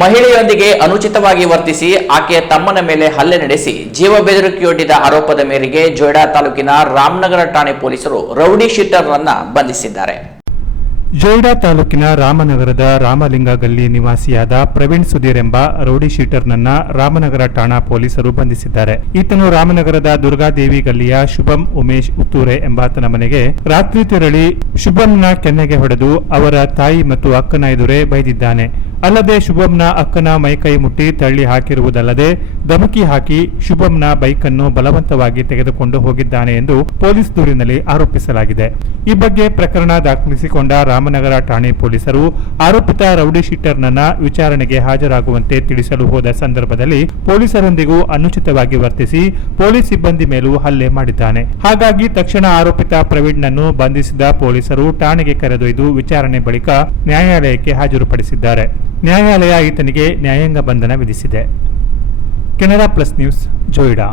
ಮಹಿಳೆಯೊಂದಿಗೆ ಅನುಚಿತವಾಗಿ ವರ್ತಿಸಿ ಆಕೆಯ ತಮ್ಮನ ಮೇಲೆ ಹಲ್ಲೆ ನಡೆಸಿ ಜೀವ ಬೆದರಿಕೆಯೊಡ್ಡಿದ ಆರೋಪದ ಮೇರೆಗೆ ಜೊಯ್ಡಾ ತಾಲೂಕಿನ ರಾಮನಗರ ಠಾಣೆ ಪೊಲೀಸರು ರೌಡಿ ಶೀಟರ್ರನ್ನ ಬಂಧಿಸಿದ್ದಾರೆ. ಜೊಯ್ಡಾ ತಾಲೂಕಿನ ರಾಮನಗರದ ರಾಮಲಿಂಗ ಗಲ್ಲಿ ನಿವಾಸಿಯಾದ ಪ್ರವೀಣ್ ಸುಧೀರ್ ಎಂಬ ರೌಡಿ ಶೀಟರ್ನನ್ನ ರಾಮನಗರ ಠಾಣಾ ಪೊಲೀಸರು ಬಂಧಿಸಿದ್ದಾರೆ. ಈತನು ರಾಮನಗರದ ದುರ್ಗಾದೇವಿ ಗಲ್ಲಿಯ ಶುಭಂ ಉಮೇಶ್ ಉತ್ತೂರೆ ಎಂಬಾತನ ಮನೆಗೆ ರಾತ್ರಿ ತೆರಳಿ ಶುಭಂನ ಕೆನ್ನೆಗೆ ಹೊಡೆದು ಅವರ ತಾಯಿ ಮತ್ತು ಅಕ್ಕನ ಎದುರೇ ಬೈದಿದ್ದಾನೆ. ಅಲ್ಲದೆ ಶುಭಂನ ಅಕ್ಕನ ಮೈಕೈ ಮುಟ್ಟಿ ತಳ್ಳಿ ಹಾಕಿರುವುದಲ್ಲದೆ ಧಮಕಿ ಹಾಕಿ ಶುಭಂನ ಬೈಕನ್ನು ಬಲವಂತವಾಗಿ ತೆಗೆದುಕೊಂಡು ಹೋಗಿದ್ದಾನೆ ಎಂದು ಪೊಲೀಸ್ ದೂರಿನಲ್ಲಿ ಆರೋಪಿಸಲಾಗಿದೆ. ಈ ಬಗ್ಗೆ ಪ್ರಕರಣ ದಾಖಲಿಸಿಕೊಂಡ ರಾಮನಗರ ಠಾಣೆ ಪೊಲೀಸರು ಆರೋಪಿತ ರೌಡಿ ಶೀಟರ್ನನ್ನ ವಿಚಾರಣೆಗೆ ಹಾಜರಾಗುವಂತೆ ತಿಳಿಸಲು ಹೋದ ಸಂದರ್ಭದಲ್ಲಿ ಪೊಲೀಸರೊಂದಿಗೂ ಅನುಚಿತವಾಗಿ ವರ್ತಿಸಿ ಪೊಲೀಸ್ ಸಿಬ್ಬಂದಿ ಮೇಲೂ ಹಲ್ಲೆ ಮಾಡಿದ್ದಾನೆ. ಹಾಗಾಗಿ ತಕ್ಷಣ ಆರೋಪಿತ ಪ್ರವೀಣ್ನನ್ನು ಬಂಧಿಸಿದ ಪೊಲೀಸರು ಠಾಣೆಗೆ ಕರೆದೊಯ್ದು ವಿಚಾರಣೆ ಬಳಿಕ ನ್ಯಾಯಾಲಯಕ್ಕೆ ಹಾಜರುಪಡಿಸಿದ್ದಾರೆ. ನ್ಯಾಯಾಲಯ ಈತನಿಗೆ ನ್ಯಾಯಾಂಗ ಬಂಧನ ವಿಧಿಸಿದೆ. Canara plus news Joida.